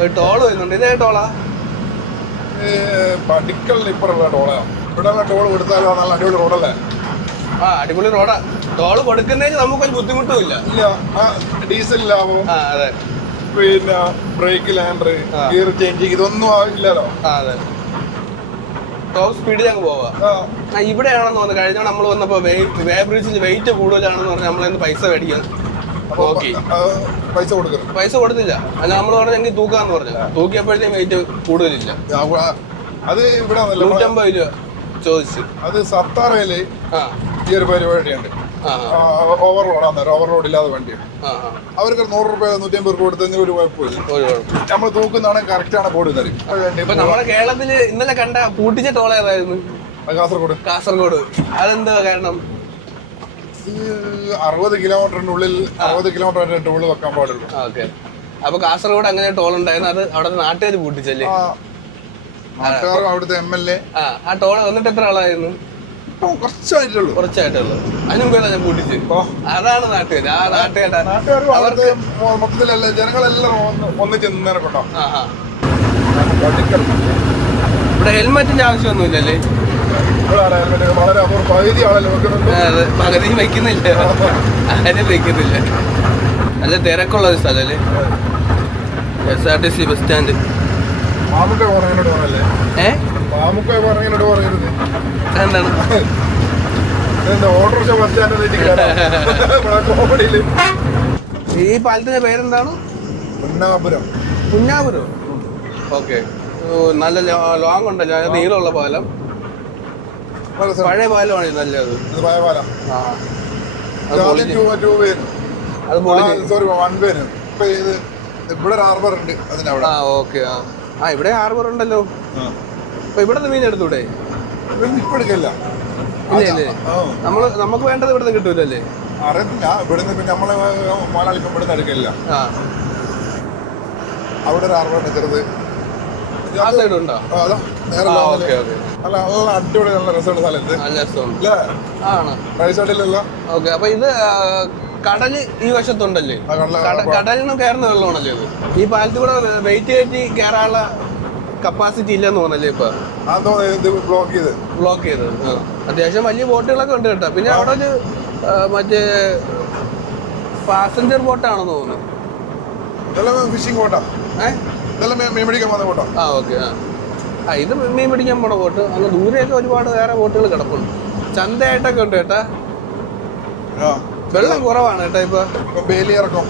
ഒരു ടോള് വരുന്നുണ്ട്. ഇതേ ടോളാ? പടിക്കലിന് ഇപ്പുറമുള്ള ടോളാണ്. ഇവിടെ ടോൾ കൊടുത്താലോ നല്ല അടിപൊളി റോഡല്ലേ? ആ അടിപൊളി റോഡാ. ടോള് കൊടുക്കുന്നതിന് നമുക്കൊരു ബുദ്ധിമുട്ടും ഇല്ല. ഡീസൽ ലാഭം, അതെ. പിന്നെ ബ്രേക്ക് ലാൻഡർ, ഗിയർ ചേഞ്ചിങ്, ഇതൊന്നും ഇല്ലല്ലോ. അതെ, ടോപ്പ് സ്പീഡിൽ അങ്ങ് പോവാ. ഇവിടെയാണെന്ന് തോന്നുന്നു കഴിഞ്ഞ നമ്മൾ വന്നപ്പോ വേ ബ്രിഡ്ജിൽ വെയിറ്റ് കൂടുതലാണെന്ന് പറഞ്ഞാൽ നമ്മളിന്ന് പൈസ മേടിക്കുന്നത്. പൈസ കൊടുത്തില്ല. അല്ല നമ്മൾ പറഞ്ഞെങ്കിൽ തൂക്കാന്ന് പറഞ്ഞു. തൂക്കിയപ്പോഴത്തേക്കും വെയിറ്റ് കൂടുതലില്ല. അത് ഇവിടെ 150 രൂപ ചോദിച്ചു. അത് സത്താറയില് ഈ ഒരു പരിപാടിയുണ്ട്. ഓവർലോഡ് ഇല്ലാതെ വണ്ടിയാണ്. അവർക്ക് 100 രൂപ 150 രൂപ കൊടുത്തെങ്കിൽ ഒരു കുഴപ്പമില്ല. നമ്മൾ തൂക്കുന്നതാണ് കറക്റ്റ് ആണ് ബോർഡ് തരും. ഇപ്പൊ നമ്മുടെ കേരളത്തില് ഇന്നലെ കണ്ട പൂട്ടിച്ച ടോൾ ഏതായിരുന്നു? കാസർഗോഡ്. അതെന്താ കാരണം? 60 കിലോമീറ്ററിനുള്ളിൽ 60 കിലോമീറ്റർ വരെ ടോൾ വെക്കാൻ പാടുള്ളൂ. ഓക്കെ. അപ്പൊ കാസർഗോഡ് അങ്ങനെ ടോൾ ഉണ്ടായിരുന്നു. അത് അവിടെ നാട്ടുകാർ പൂട്ടിച്ചല്ലേ? നാട്ടുകാരും അവിടുത്തെ MLA. ആ ടോൾ വന്നിട്ട് എത്ര ആളായിരുന്നു? കുറച്ചായിട്ടുള്ളൂ. അതിനുമ്പേ ഞാൻ പൂട്ടിച്ച്. അതാണ് നാട്ടുകാർ. ആ നാട്ടുകാർ അവർക്ക് മൊത്തത്തിലല്ല, ജനങ്ങളെല്ലാം ഒന്നിച്ച് നിന്നേരക്കൊണ്ടോ. ഇവിടെ ഹെൽമെറ്റിന്റെ ആവശ്യമൊന്നുമില്ലല്ലേ? വളരെ പകുതി ആളല്ലേ വെക്കുന്നുണ്ട്. പകുതിയും വെക്കുന്നില്ല, ആരും വെക്കുന്നില്ല. നല്ല തിരക്കുള്ള ഒരു സ്ഥലല്ലേ SRTC ബസ് സ്റ്റാൻഡ്. മാമുക്ക പറഞ്ഞോട് പറയല്ലേ? മാമുക്ക പറഞ്ഞോട് പറയരുത്. എന്താണ് ഓട്ടോറിക്ഷ ബസ് സ്റ്റാൻഡ്? ഈ പാലത്തിന്റെ പേരെന്താണ്? പുന്നാപുരം. ഓക്കെ. നല്ല ലോങ് ഉണ്ടല്ലോ, നീളമുള്ള പാലം. പഴയ പാലമാണ് നല്ലത്. പഴയ പാലം. ഇവിടെ ഹാർബർ ഉണ്ട് അതിനവിടെ. ഓക്കെ. ഇവിടെ ഹാർബർ ഉണ്ടല്ലോ. അപ്പൊ ഇവിടെ നിന്ന് മീൻ എടുത്തൂടെ? ഇപ്പൊ എടുക്കല്ല. നമുക്ക് വേണ്ടത് ഇവിടെ നിന്ന് കിട്ടൂലല്ലേ? അറിയത്തില്ല. ഇവിടുന്ന് പിന്നെ നമ്മളെ മലയാളിപ്പം ഇവിടെ നിന്ന് എടുക്കില്ല. അവിടെ ഒരു ഹാർബർ ഉണ്ട് ചെറുത്. ആ സൈഡ് ഉണ്ടോ? നല്ല അടിപൊളി നല്ല രസമുള്ള സ്ഥലത്ത്. ഓക്കെ. അപ്പൊ ഇത് കടല് ഈ വശത്തുണ്ടല്ലേ? കടലിന് കയറുന്ന വെള്ളമാണല്ലേ ഇത്? ഈ പാലത്തിൽ കൂടെ വെയിറ്റ് കയറ്റി കയറാനുള്ള കപ്പാസിറ്റി ഇല്ലെന്ന് തോന്നല്ലേ ഇപ്പൊ? ബ്ലോക്ക് ചെയ്ത്. അത്യാവശ്യം വലിയ ബോട്ടുകളൊക്കെ ഉണ്ട് കേട്ടോ. പിന്നെ അവിടെ ഒരു മറ്റേ പാസഞ്ചർ ബോട്ടാണെന്ന് തോന്നുന്നു. ഫിഷിംഗ് ബോട്ടാ. മീൻ പിടിക്കാൻ പോകുന്ന ബോട്ടാ. ഓക്കെ. ഇത് മീൻ പിടിക്കാൻ പോണ ബോട്ട്. അങ്ങ് ദൂരെയൊക്കെ ഒരുപാട് വേറെ ബോട്ടുകൾ കിടപ്പുണ്ട്. ചന്തയായിട്ടൊക്കെ ഉണ്ട് കേട്ടാ. വെള്ളം കുറവാണ് കേട്ടോ ഇപ്പൊ. ബേലി ഇറക്കും.